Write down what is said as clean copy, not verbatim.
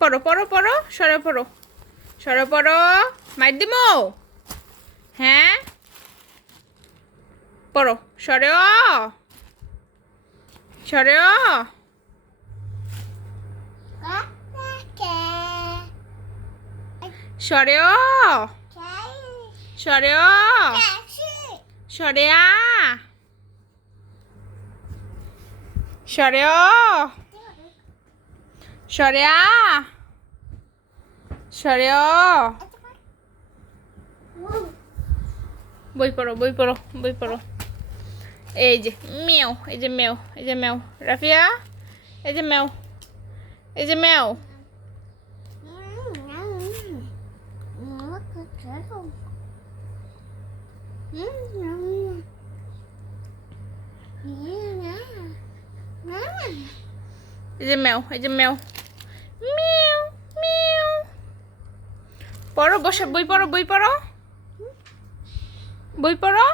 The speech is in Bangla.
পড়ো পড়ো পড়ো, সরে পড়ো, সরে পড়ো, মাইর দিমো। হ্যাঁ, পড়ো, সরে সরে সরে সরে সরে সরে সরে সরে বই পড়ো, বই পড়ো, বই পড়ো। এই যে মেও, এই যে মেও, এই যে মেও, রাফিয়া, এই যে মেও, এই যে মেও। এই যে মেও, এই যে মেও, মেও মেও। পড়ো, বসে বই পড়ো, বই পড়ো, বই পড়ো।